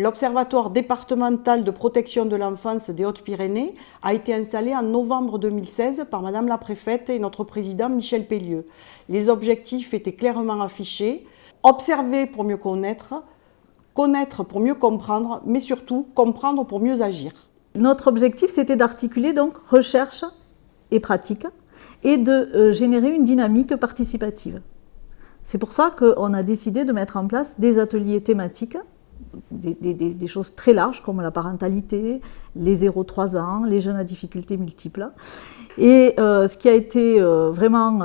L'Observatoire départemental de protection de l'enfance des Hautes-Pyrénées a été installé en novembre 2016 par Madame la Préfète et notre président Michel Pellieu. Les objectifs étaient clairement affichés: observer pour mieux connaître, connaître pour mieux comprendre, mais surtout comprendre pour mieux agir. Notre objectif, c'était d'articuler donc recherche et pratique et de générer une dynamique participative. C'est pour ça qu'on a décidé de mettre en place des ateliers thématiques, des choses très larges comme la parentalité, les 0-3 ans, les jeunes à difficultés multiples. Et ce qui a été vraiment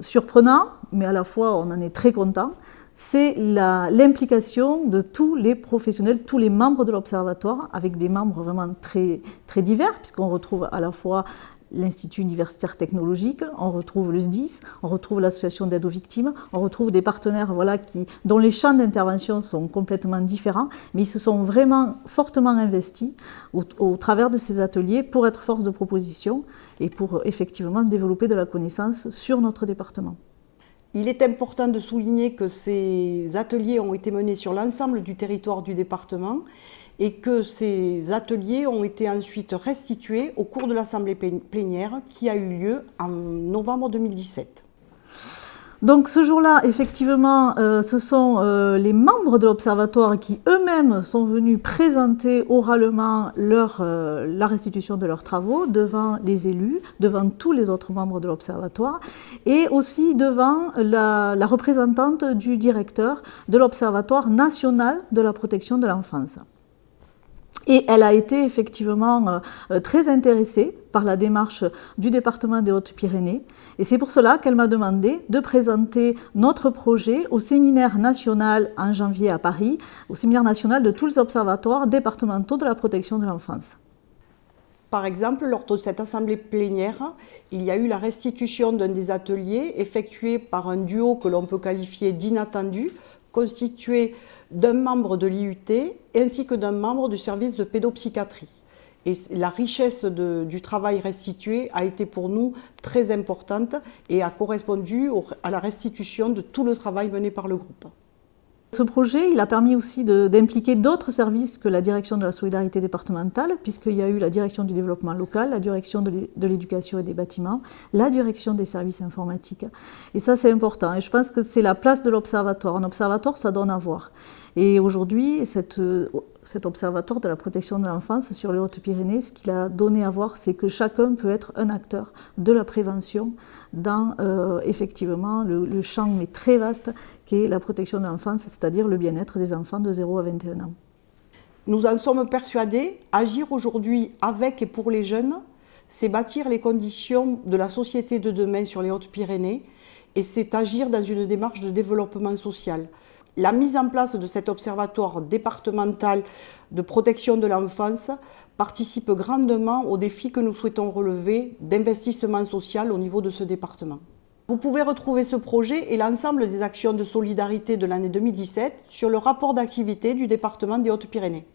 surprenant, mais à la fois on en est très content, c'est l'implication de tous les professionnels, tous les membres de l'Observatoire, avec des membres vraiment très, très divers, puisqu'on retrouve à la fois l'Institut universitaire technologique, on retrouve le SDIS, on retrouve l'association d'aide aux victimes, on retrouve des partenaires dont les champs d'intervention sont complètement différents, mais ils se sont vraiment fortement investis au travers de ces ateliers pour être force de proposition et pour effectivement développer de la connaissance sur notre département. Il est important de souligner que ces ateliers ont été menés sur l'ensemble du territoire du département et que ces ateliers ont été ensuite restitués au cours de l'Assemblée plénière qui a eu lieu en novembre 2017. Donc ce jour-là, effectivement, ce sont les membres de l'Observatoire qui eux-mêmes sont venus présenter oralement la restitution de leurs travaux devant les élus, devant tous les autres membres de l'Observatoire et aussi devant la représentante du directeur de l'Observatoire national de la protection de l'enfance. Et elle a été effectivement très intéressée par la démarche du département des Hautes-Pyrénées. Et c'est pour cela qu'elle m'a demandé de présenter notre projet au séminaire national en janvier à Paris, au séminaire national de tous les observatoires départementaux de la protection de l'enfance. Par exemple, lors de cette assemblée plénière, il y a eu la restitution d'un des ateliers effectué par un duo que l'on peut qualifier d'inattendu, constitué d'un membre de l'IUT ainsi que d'un membre du service de pédopsychiatrie. Et la richesse du travail restitué a été pour nous très importante et a correspondu à la restitution de tout le travail mené par le groupe. Ce projet, il a permis aussi d'impliquer d'autres services que la direction de la solidarité départementale, puisqu'il y a eu la direction du développement local, la direction de l'éducation et des bâtiments, la direction des services informatiques. Et ça, c'est important. Et je pense que c'est la place de l'Observatoire. Un observatoire, ça donne à voir. Et aujourd'hui, cet observatoire de la protection de l'enfance sur les Hautes-Pyrénées, ce qu'il a donné à voir, c'est que chacun peut être un acteur de la prévention dans effectivement le champ mais très vaste qui est la protection de l'enfance, c'est-à-dire le bien-être des enfants de 0 à 21 ans. Nous en sommes persuadés, agir aujourd'hui avec et pour les jeunes, c'est bâtir les conditions de la société de demain sur les Hautes-Pyrénées et c'est agir dans une démarche de développement social. La mise en place de cet observatoire départemental de protection de l'enfance participe grandement aux défis que nous souhaitons relever d'investissement social au niveau de ce département. Vous pouvez retrouver ce projet et l'ensemble des actions de solidarité de l'année 2017 sur le rapport d'activité du département des Hautes-Pyrénées.